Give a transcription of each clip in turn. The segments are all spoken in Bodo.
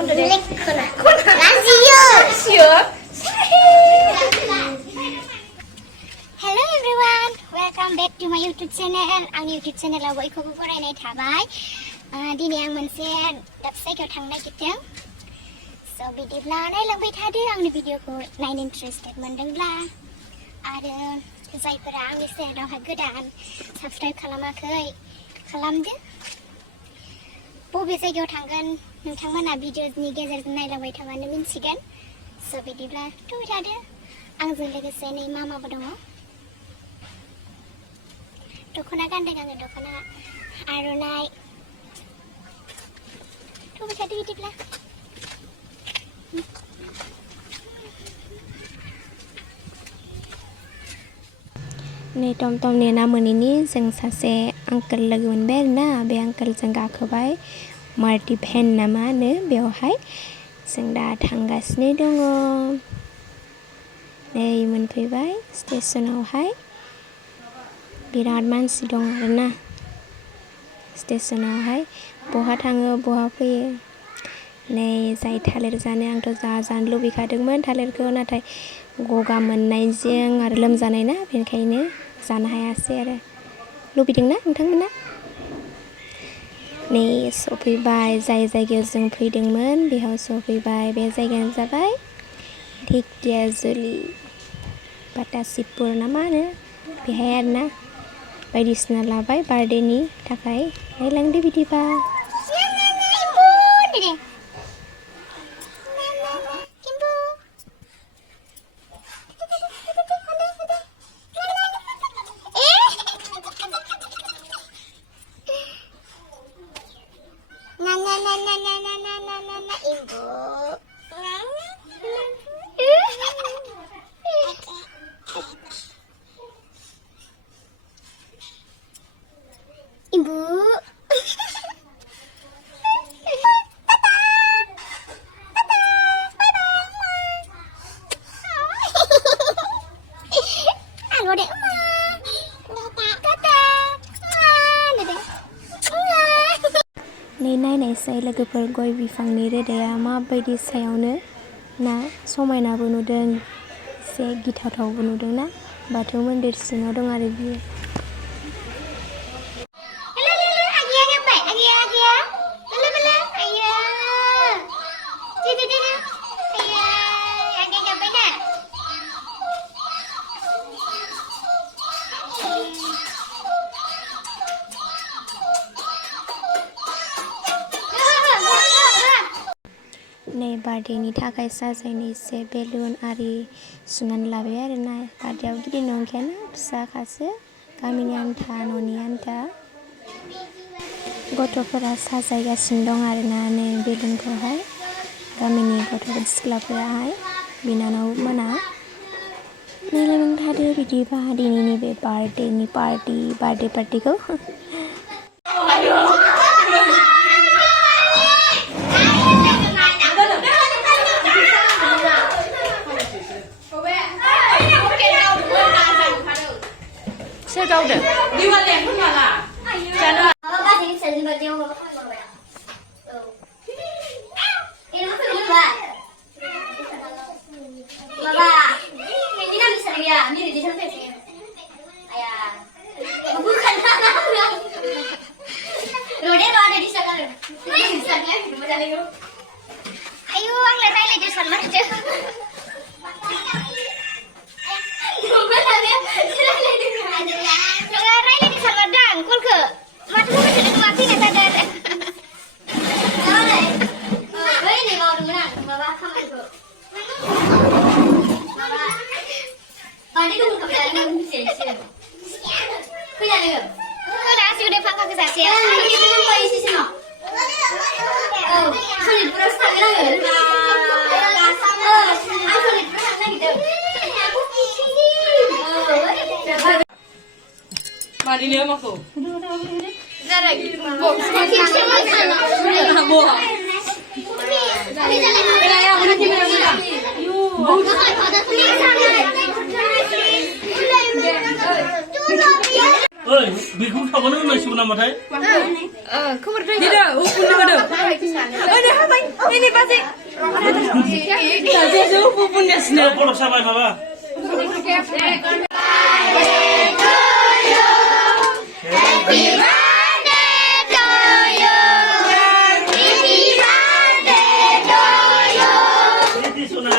Hello everyone, welcome back to my YouTube channel. Ang YouTube channel आव बयखौबो बरायनाय थाबाय. दिनै आं मोनसे दाबसे जायगायाव थांनो नागिरदों. So बिदिब्ला नायलांबाय थादो आंनि भिडिअखौ नायनो इन्टारेस्टेड मोनदोंब्ला आरो जायफोरा आंनि चेनेलावहाय गोदान साबस्क्राइब खालामाखै खालामदो. बबे जायगायाव थांगोन नोंथांमोना भिडिअनि गेजेरजों नायलांबाय थाबानो मिन्थिगोन. So बिदिब्ला फैबाय थादो. आंजों लोगोसे नै मामाबो दङ. दख'ना गानदों आङो दख'ना आर'नाइ. फैबाय थादो बिदिब्ला. नै टमटम नेना मोनैनि जों सासे आंकोल लोगो मोनबाय आरोना. बे आंकोलजों गाखोबाय मार्टि भेन ना मा होनो बेवहाय. जों दा थांगासिनो दङ. नै मोनफैबाय स्टेशनावहाय. बिराद मानसि दं आरोना स्टेशनावहाय. बहा थाङो बहा फैयो. नै जाय थालिर जानो आंथ' जानो लुबैखादोंमोन थालिरखौ, नाथाय गगा मोननायजों आरो लोमजानाय ना बेनिखायनो जानो हायासै आरो. लुबैदोंना नोंथांमोना? नै सफैबाय जाय जायगायाव जों फैदोंमोन बेयाव सफैबाय. बे जायगायानो जाबाय ढेकियाजुलि बाटासिपुर ना मा होनो बेहाय आरोना. बायदिसिना लाबाय बार्थडेनि थाखाय. नायलांदो बिदिबा. Ibu. Halo dek. नै नायनायसै लोगोफोर गय बिफांनि रोदाया माबायदि सायावनो ना समायनाबो नुदों एसे गिथावथावबो नुदों ना. बाथौ मन्दिर सिङाव दं आरो बियो. नै बार्थडेनि थाखाय साजायनो एसे बेलुन आरि सुनानै लाबाय आरोना. बार्थडेआव गिदिर नंखायाना फिसाखासो, गामिनि आन्था न'नि आन्था. गथ'फोरा साजायगासिनो दं आरोना नै बेलुनखौहाय. गामिनि गथ'फोर सिख्लाफोराहाय बिनानाव मोना. नायलांबाय थादो बिदिबा दिनैनि बे बार्थडे पार्टिखौ. Saya tahu deh. Di mana yang mana? Jangan. Bapak sini saya dia bapak kan bapak. Ini apa ini bapak? Bapak, ini kan bisa dia, ini di sana sih. Ayah, bukan anak. Rode lo ada di sana. Di sana di mana lagi? Ayo, ang lelai di sana aja. Mari ni aku. Zara, box. Box. Oi. बेखौ सावगानो होननांसिगौ नामाथाय खबर दै दिनो उपुन होदो ओइ हाबाय नै बाजै जाजे जो उपुन नेसनो फटक साबाय माबा Preeti sona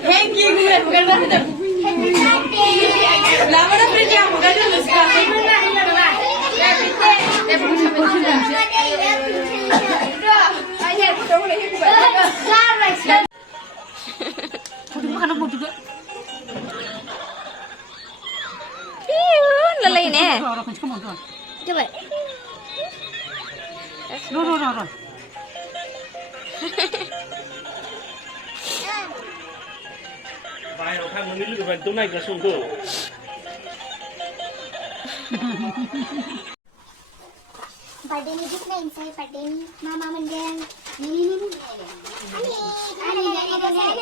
Thank you, bukan mana? Lama dah Preeti aku kan dulu sekarang. Lelai ni. Coba. Ro. बाहेराव थांनानै लोगोफोरखौ नायगासिनो दं बर्थडेनि गिफ्ट नायनोसै बर्थडेनि मा मा मोनगोन नि आनि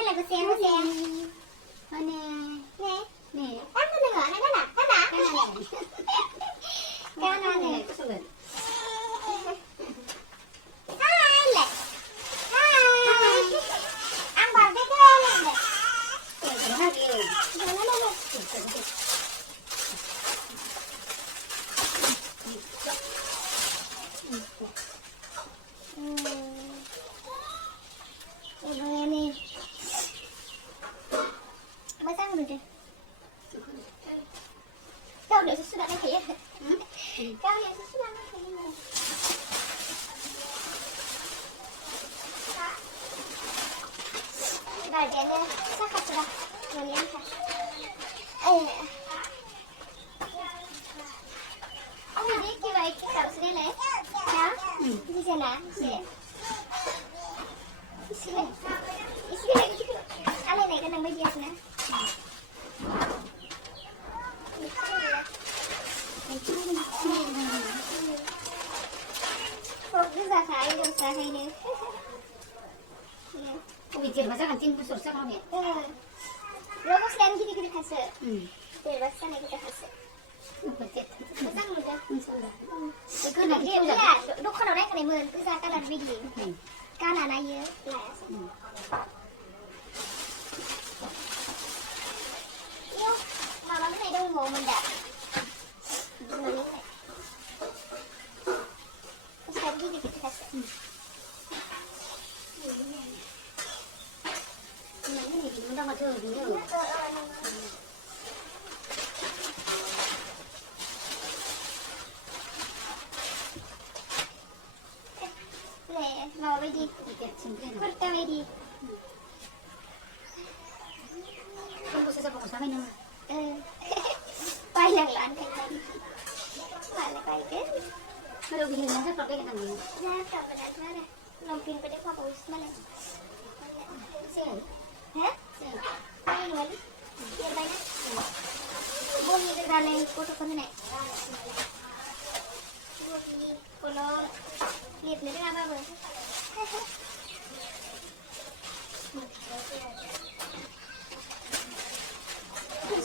लोगोसे माने ने आंनो नोङो गाना ang birthday ko masang dulu kau udah sudah nak ya kau yang sudah nak bagiannya sangat sudah melihat ini kira kita sudah lah ya di sana isi aneh nih kan nambah biasanya bisa saya ini Bicara bahasa kan cinta susah kan ya? Logos dan gini kasih. Bahasa nih kita kasih. Bahasa mudah. Itu nak dia ya. Duk kalau naik ni mungkin kita akan ada video. Kan anak ya. Yo, mama mana ada umur muda. Terus lagi kita kasih. Kita macam ni. Bawa bedi. Perta bedi. Tunggu saya fokus sama ini. Panjang lah kan. Mana kau itu? Kalau begini masa pakai kita ni. Ya, tak benar mana. Lompin pada kau paus mana? Sen. Hah? Main wali. Biar banyak. Bunyi tergalai foto kau ni. Bunyi kalau lihat ni apa ber?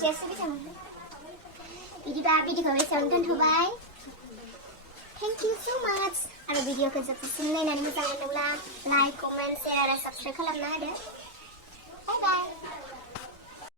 Biasa bisa mana? Video kau bisa nonton tu baik. Thank you so much. Ada video ke subscribe ni nanti misalnya like, comment, share dan subscribe kalau ada. Bye bye.